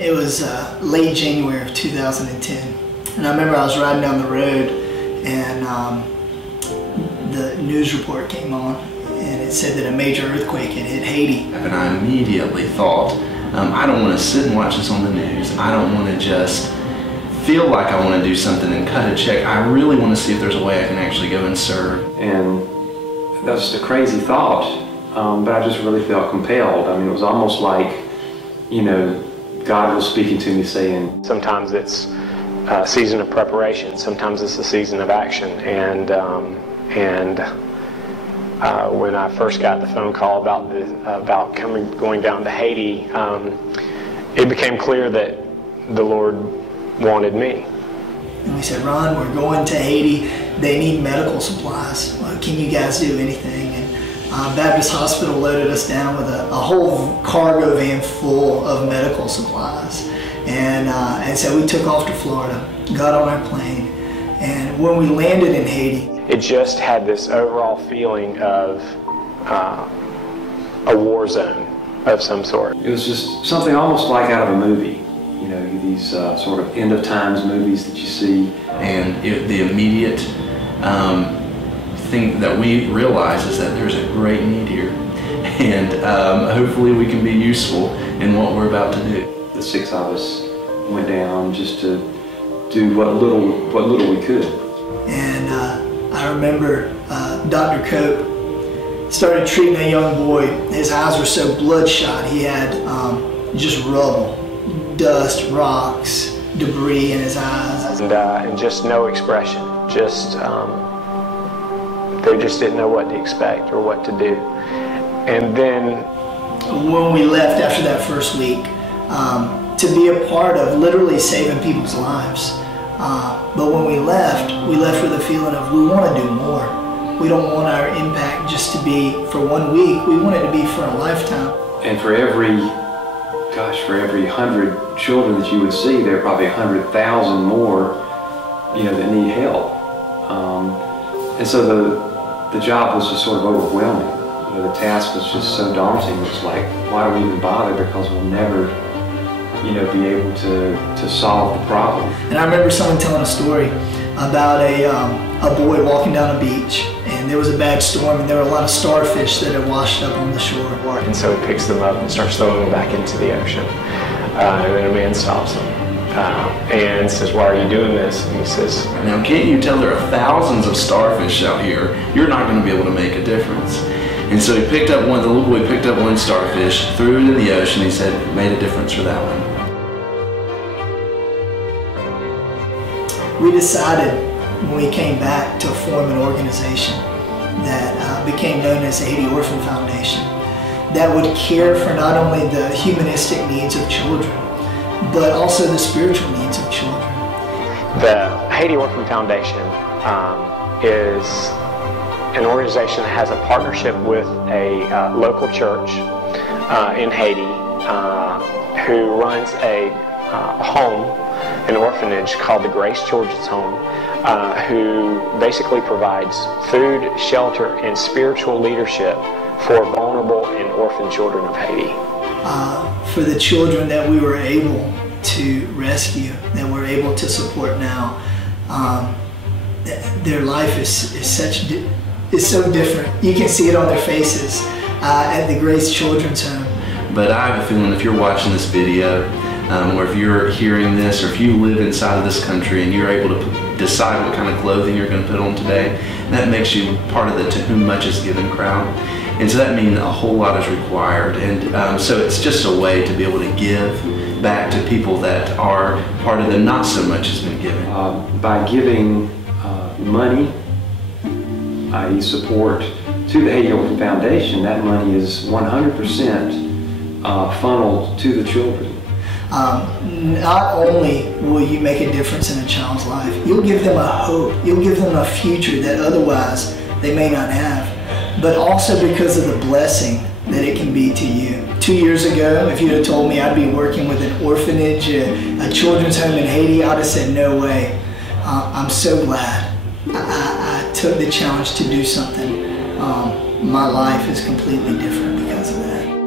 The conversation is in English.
It was late January of 2010. And I remember I was riding down the road and the news report came on and it said that a major earthquake had hit Haiti. And I immediately thought, I don't want to sit and watch this on the news. I don't want to just feel like I want to do something and cut a check. I really want to see if there's a way I can actually go and serve. And that was just a crazy thought, but I just really felt compelled. I mean, it was almost like, you know, God was speaking to me saying, sometimes it's a season of preparation, sometimes it's a season of action. And when I first got the phone call about going down to Haiti, it became clear that the Lord wanted me. And we said, Ron, we're going to Haiti. They need medical supplies. Well, can you guys do anything? And Baptist Hospital loaded us down with a whole cargo van full of medical supplies. And so we took off to Florida, got on our plane, and when we landed in Haiti, it just had this overall feeling of a war zone of some sort. It was just something almost like out of a movie. You know, these sort of end of times movies that you see. And the immediate thing that we realize is that there's a great need here. And hopefully we can be useful in what we're about to do. The 6 of us went down just to do what little we could. And I remember Dr. Cope started treating a young boy. His eyes were so bloodshot. He had just rubble, dust, rocks, debris in his eyes. And just no expression. Just they just didn't know what to expect or what to do. And then when we left after that first week, to be a part of literally saving people's lives. But when we left with a feeling of we want to do more. We don't want our impact just to be for 1 week. We want it to be for a lifetime. And for every 100 children that you would see, there are probably 100,000 more, you know, that need help. And so the job was just sort of overwhelming. You know, the task was just so daunting. It was like, why do we even bother? Because we'll never, you know, be able to solve the problem. And I remember someone telling a story about a boy walking down a beach, and there was a bad storm, and there were a lot of starfish that had washed up on the shore. And so he picks them up and starts throwing them back into the ocean. And then a man stops him and says, "Why are you doing this?" And he says, "Now, can't you tell there are thousands of starfish out here? You're not going to be able to make a difference." And so he picked up one. The little boy picked up one starfish, threw it in the ocean. He said, "It made a difference for that one." We decided when we came back to form an organization that became known as the Haiti Orphan Foundation that would care for not only the humanistic needs of children, but also the spiritual needs of children. The Haiti Orphan Foundation is an organization that has a partnership with a local church in Haiti who runs a home, an orphanage called the Grace Children's Home, who basically provides food, shelter, and spiritual leadership for vulnerable and orphan children of Haiti. For the children that we were able to rescue, that we're able to support now, their life is so different. You can see it on their faces at the Grace Children's Home. But I have a feeling if you're watching this video, or if you're hearing this, or if you live inside of this country and you're able to decide what kind of clothing you're going to put on today, that makes you part of the To Whom Much Is Given crowd. And so that means a whole lot is required. And so it's just a way to be able to give back to people that are part of the not so much has been given. By giving money, i.e. support, to the Haiti Orphan Foundation, that money is 100% funneled to the children. Not only will you make a difference in a child's life, you'll give them a hope, you'll give them a future that otherwise they may not have, but also because of the blessing that it can be to you. 2 years ago, if you had told me I'd be working with an orphanage, a children's home in Haiti, I'd have said no way. I'm so glad I took the challenge to do something. My life is completely different because of that.